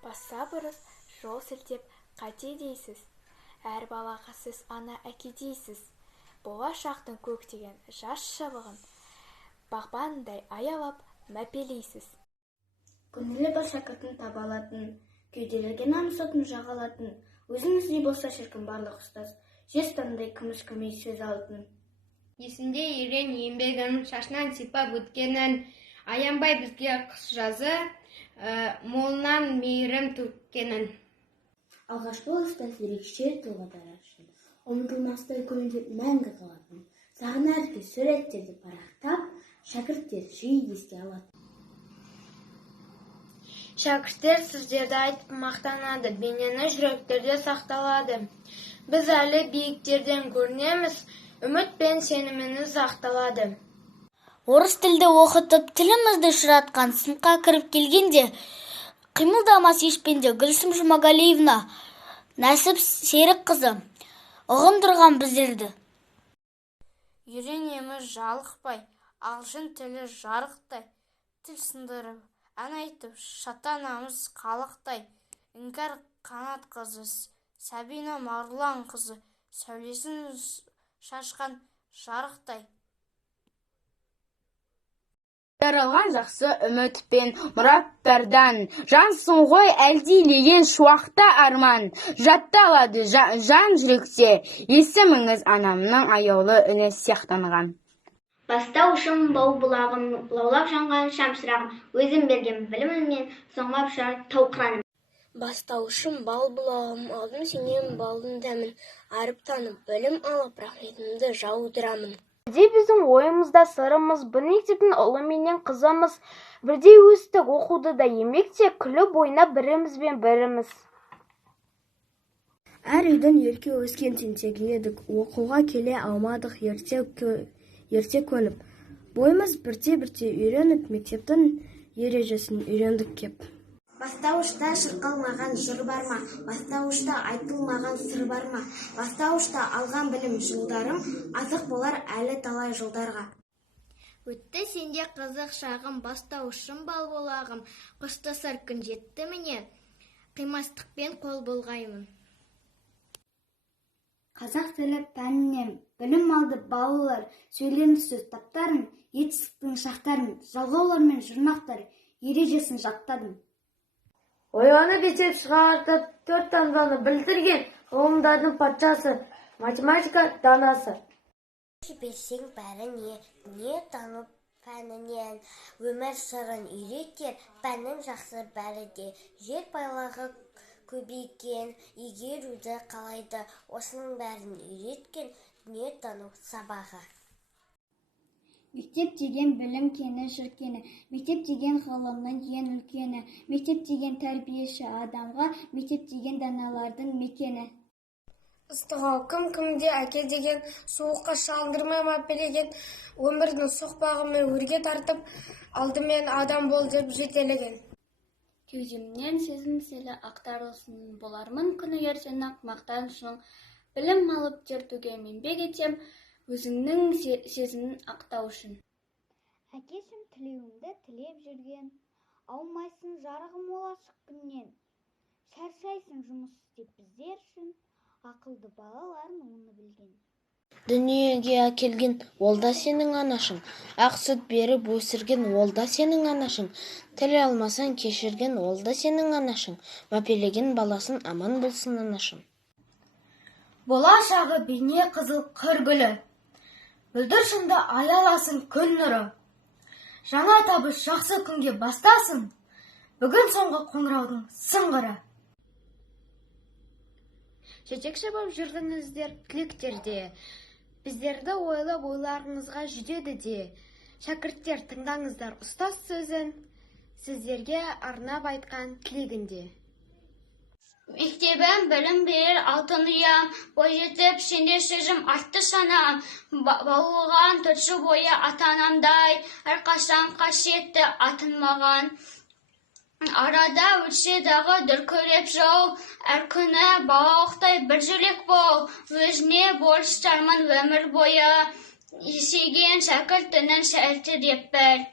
Баса бұрыс, жол сілтеп, қате дейсіз. Әр балаға сіз ана әке дейсіз. Болашақтың көктеген жас шабығын бағбандай аялап мәпелейсіз. Көңілі бар шәкіртін таба алатын, кеуделерге намыс отын жағалатын, өзіңіздей болса шіркін барлық ұстаз, жестандай күміс көмей сөз алтын. Есінде ерен еңбегін, шашынан сипап өткенін, аянбай бізге қыс жазы, молынан мейірім төккенін. Алғашқы ұстаз ерекше тұлғадар ашын, ұмытылмастай көңілде мәңгі қалатын, сағынарке суреттерді парақтап, шәкірттер жиі еске алады. Шәкірттер сіздерді айтып мақтанады, бейнені жүректерде сақталады. Біз әлі биіктерден көрінеміз, үміт пен сеніміңіз ақталады. Орыс тілді оқытып, тілімізді шыратқан сыныпқа кіріп келгенде, қимылдамас ешпенде Гүлсім Жұмағалиевна, Нәсіп Серікқызы ұғындырған біздерді. Үйренеміз жалықпай, ағылшын тілі жарықтай, тіл сындырып, ән айтып, шаттанамыз қалықтай. Іңкәр Қанат қызы, Сәбина Марулан қызы, сәулесін шашқан жарықтай. Жаралған жақсы үмітпен мұрат бәрдан, жансың ғой әлдилеген шуақта арман, жатталады жан жүректе, есіміңіз анамның аяулы үні сияқтанған. Бастаушым бау бұлағым, лаулап жанған шамшырағым, өзім берген біліміммен соңлап шығар тауқыраным. Бастаушым бал бұлағым, алдым сенен балдың дәмін, арып танып, білім алып, рахметімді жаудырамын. Бірде біздің ойымызда сырымыз, бір мектептің ұлы менен қызымыз, бірде өстік оқуды да еңбекте, күліп ойнап бірімізбен біріміз. Әр үйдің ерке өскен тентегі едік, оқуға келе алмадық ерте көніп. Бойымыз бірте-бірте үйреніп, мектептің ережесін үйрендік кеп. Бастауышта шырқалмаған жыр бар ма? Бастауышта айтылмаған сыр бар ма? Бастауышта алған білім жылдарым, азық болар әлі талай жылдарға. Өтті сенде қызық шағым, бастаушым бал болағым, қоштасар күн жетті міне, қимастықпен қол болғаймын. Қазақ тілі пәнінен білім алды балалар, сөйленді сөз таптарын, етістіктің шақтарын, жалғаулар мен жұрнақтар, ережесін жаттадым. Ойланып есеп шығартып, 4 таңданы білдірген ғылымдардың патшасы, математика данасы. Білсең бәріне, не тану пәнінен, өмір сырын үйретер, пәнің жақсы бәрі де, жер байлығы көбейген, игеруді қалайды, осының бәрін үйреткен, не тану сабағы. Мектеп деген білім кені жүркені, мектеп деген ғылымның ең үлкені, мектеп деген тәрбиеші адамға, мектеп деген даналардың мекені. Ыстығау кім-кімде әке деген, суыққа шалдырмай мәпелеген, өмірдің соқпағымен өрге тартып, алдымен адам бол деп жетелеген. Кеудемнен сезімселі ақтарылсын болармын күні ертең ақ мақтанышың, білім алып тертуге менбек етем, өзіңнің сезімін ақтау үшін. Әкешім тілеуімді тілеп жүрген, аумайсың жарығым олашық күннен. Шаршайсың жұмыс істеп біздер үшін, ақылды балаларын оны білген. Дүниеге әкелген ол да сенің анашың, ақ сүт беріп өсірген ол да сенің анашың, тіл алмасаң кешірген ол да сенің анашың, мәпелеген баласын аман болсын анашың. Болашағы бейне қызыл қыр гүлі, бүлдіршінді аяласын күн нұры. Жаңа табыс жақсы күнге бастасын, бүгін соңғы қоңыраудың сыңғыры. Жетекші болып жүргіңіздер тілектерде, біздерді ойлап ойларыңызға жүдеді де. Шәкірттер тыңдаңыздар ұстаз сөзін, сіздерге арнап айтқан тілегінде. Мектебім білім берер алтын ұям, бой жетіп шенде шежім артты санам. Бауылған 4 жыл бойы ата-анамдай, әрқашан қасиетті атынмаған. Арада өтсе дағы дүркіреп жол, әр күні балалықтай бір жүрек бол. Өзіне борыштармын өмір бойы, есейген шәкіртінің шәрті деп біл.